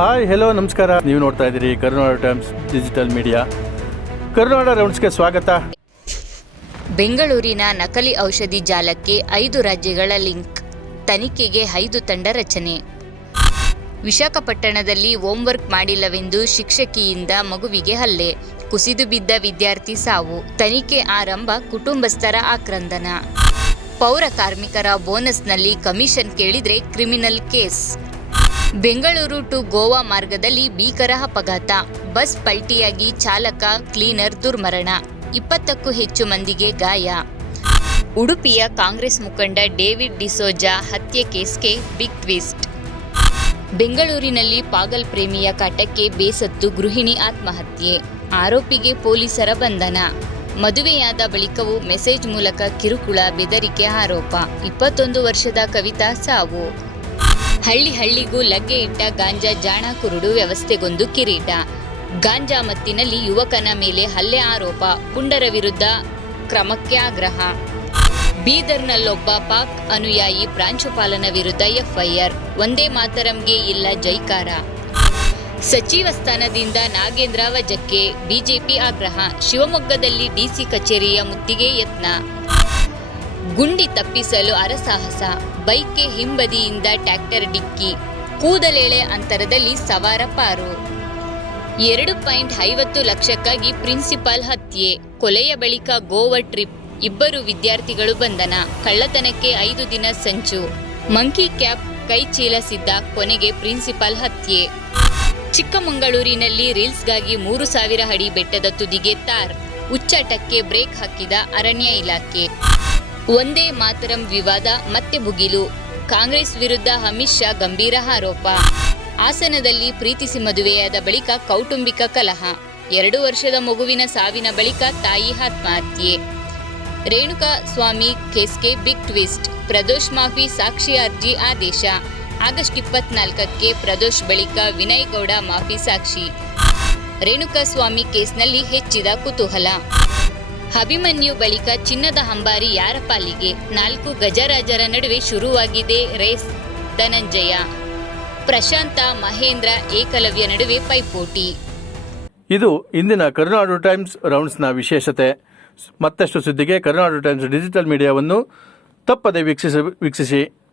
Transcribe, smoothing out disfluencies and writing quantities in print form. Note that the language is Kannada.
ಹಾಯ್ ಹೆಲೋ ನಮಸ್ಕಾರ. ನೀವು ನೋಡ್ತಾ ಇದ್ದೀರಿ ಕರುನಾಡ ಟೈಮ್ಸ್ ಡಿಜಿಟಲ್ ಮೀಡಿಯಾ. ಕರುನಾಡ ರೌಂಡ್ಸ್ಗೆ ಸ್ವಾಗತ. ಬೆಂಗಳೂರಿನ ನಕಲಿ ಔಷಧಿ ಜಾಲಕ್ಕೆ 5 ರಾಜ್ಯಗಳ ಲಿಂಕ್, ತನಿಖೆಗೆ 5 ತಂಡ ರಚನೆ. ವಿಶಾಖಪಟ್ಟಣದಲ್ಲಿ ಹೋಂವರ್ಕ್ ಮಾಡಿಲ್ಲವೆಂದು ಶಿಕ್ಷಕಿಯಿಂದ ಮಗುವಿಗೆ ಹಲ್ಲೆ, ಕುಸಿದು ಬಿದ್ದ ವಿದ್ಯಾರ್ಥಿ ಸಾವು, ತನಿಖೆ ಆರಂಭ, ಕುಟುಂಬಸ್ಥರ ಆಕ್ರಂದನ. ಪೌರ ಕಾರ್ಮಿಕರ ಬೋನಸ್ನಲ್ಲಿ ಕಮಿಷನ್ ಕೇಳಿದ್ರೆ criminal case. Bengaluru to Goa ಮಾರ್ಗದಲ್ಲಿ ಭೀಕರ ಅಪಘಾತ, ಬಸ್ ಪಲ್ಟಿಯಾಗಿ ಚಾಲಕ ಕ್ಲೀನರ್ ದುರ್ಮರಣ, 20ಕ್ಕೂ ಹೆಚ್ಚು ಮಂದಿಗೆ ಗಾಯ. ಉಡುಪಿಯ ಕಾಂಗ್ರೆಸ್ ಮುಖಂಡ ಡೇವಿಡ್ ಡಿಸೋಜಾ ಹತ್ಯೆ ಕೇಸ್ಗೆ ಬಿಗ್ ಟ್ವಿಸ್ಟ್. ಬೆಂಗಳೂರಿನಲ್ಲಿ ಪಾಗಲ್ ಪ್ರೇಮಿಯ ಕಾಟಕ್ಕೆ ಬೇಸತ್ತು ಗೃಹಿಣಿ ಆತ್ಮಹತ್ಯೆ, ಆರೋಪಿಗೆ ಪೊಲೀಸರ ಬಂಧನ. ಮದುವೆಯಾದ ಬಳಿಕವೂ ಮೆಸೇಜ್ ಮೂಲಕ ಕಿರುಕುಳ, ಬೆದರಿಕೆ ಆರೋಪ, 21 ವರ್ಷದ ಕವಿತಾ ಸಾವು. ಹಳ್ಳಿಗೂ ಲಗ್ಗೆ ಇಟ್ಟ ಗಾಂಜಾ ಜಾಣ ಕುರುಡು ವ್ಯವಸ್ಥೆಗೊಂದು ಕಿರೀಟ. ಗಾಂಜಾ ಮತ್ತಿನಲ್ಲಿ ಯುವಕನ ಮೇಲೆ ಹಲ್ಲೆ ಆರೋಪ, ಪುಂಡರ ವಿರುದ್ಧ ಕ್ರಮಕ್ಕೆ ಆಗ್ರಹ. ಬೀದರ್ನಲ್ಲೊಬ್ಬ ಪಾಕ್ ಅನುಯಾಯಿ ಪ್ರಾಂಶುಪಾಲನ ವಿರುದ್ಧ ಎಫ್ಐಆರ್, ವಂದೇ ಮಾತರಂಗೆ ಇಲ್ಲ ಜೈಕಾರ. ಸಚಿವ ಸ್ಥಾನದಿಂದ ನಾಗೇಂದ್ರ ವಜಕ್ಕೆ ಬಿಜೆಪಿ ಆಗ್ರಹ, ಶಿವಮೊಗ್ಗದಲ್ಲಿ ಡಿಸಿ ಕಚೇರಿಯ ಮುತ್ತಿಗೆ ಯತ್ನ. ಗುಂಡಿ ತಪ್ಪಿಸಲು ಅರಸಾಹಸ, ಬೈಕ್ಗೆ ಹಿಂಬದಿಯಿಂದ ಟ್ರ್ಯಾಕ್ಟರ್ ಡಿಕ್ಕಿ, ಕೂದಲೆಳೆ ಅಂತರದಲ್ಲಿ ಸವಾರ ಪಾರು. 2.50 ಲಕ್ಷಕ್ಕಾಗಿ ಪ್ರಿನ್ಸಿಪಾಲ್ ಹತ್ಯೆ, ಕೊಲೆಯ ಬಳಿಕ ಗೋವಾ ಟ್ರಿಪ್, 2 ವಿದ್ಯಾರ್ಥಿಗಳು ಬಂಧನ, ಕಳ್ಳತನಕ್ಕೆ 5 ದಿನ ಸಂಚು. ಮಂಕಿ ಕ್ಯಾಪ್ ಕೈ ಚೀಲಸಿದ್ದ, ಕೊನೆಗೆ ಪ್ರಿನ್ಸಿಪಾಲ್ ಹತ್ಯೆ. ಚಿಕ್ಕಮಗಳೂರಿನಲ್ಲಿ ರೀಲ್ಸ್ಗಾಗಿ 3,000 ಅಡಿ ಬೆಟ್ಟದ ತುದಿಗೆ ತಾರ್, ಹುಚ್ಚಾಟಕ್ಕೆ ಬ್ರೇಕ್ ಹಾಕಿದ ಅರಣ್ಯ ಇಲಾಖೆ. ವಂದೇ ಮಾತರಂ ವಿವಾದ ಮತ್ತೆ ಭುಗಿಲು, ಕಾಂಗ್ರೆಸ್ ವಿರುದ್ಧ ಅಮಿತ್ ಶಾ ಗಂಭೀರ ಆರೋಪ. ಹಾಸನದಲ್ಲಿ ಪ್ರೀತಿಸಿ ಮದುವೆಯಾದ ಬಳಿಕ ಕೌಟುಂಬಿಕ ಕಲಹ, 2 ವರ್ಷದ ಮಗುವಿನ ಸಾವಿನ ಬಳಿಕ ತಾಯಿ ಆತ್ಮಹತ್ಯೆ. ರೇಣುಕಾ ಸ್ವಾಮಿ ಕೇಸ್ಗೆ ಬಿಗ್ ಟ್ವಿಸ್ಟ್, ಪ್ರದೋಷ್ ಮಾಫಿ ಸಾಕ್ಷಿ ಅರ್ಜಿ ಆದೇಶ. ಆಗಸ್ಟ್ 24ಕ್ಕೆ ಪ್ರದೋಷ್ ಬಳಿಕ ವಿನಯ್ ಗೌಡ ಮಾಫಿ ಸಾಕ್ಷಿ. ರೇಣುಕಾ ಸ್ವಾಮಿ ಕೇಸ್ನಲ್ಲಿ ಹೆಚ್ಚಿದ ಕುತೂಹಲ. ಅಭಿಮನ್ಯು ಬಳಿಕ ಚಿನ್ನದ ಅಂಬಾರಿ ಯಾರ ಪಾಲಿಗೆ? 4 ಗಜರಾಜರ ನಡುವೆ ಶುರುವಾಗಿದೆ ರೇಸ್. ಧನಂಜಯ, ಪ್ರಶಾಂತ, ಮಹೇಂದ್ರ, ಏಕಲವ್ಯ ನಡುವೆ ಪೈಪೋಟಿ. ಇದು ಇಂದಿನ ಕರುನಾಡು ಟೈಮ್ಸ್ ರೌಂಡ್ಸ್ನ ವಿಶೇಷತೆ. ಮತ್ತಷ್ಟು ಸುದ್ದಿಗೆ ಕರುನಾಡು ಟೈಮ್ಸ್ ಡಿಜಿಟಲ್ ಮೀಡಿಯಾವನ್ನು ತಪ್ಪದೆ ವೀಕ್ಷಿಸಿ.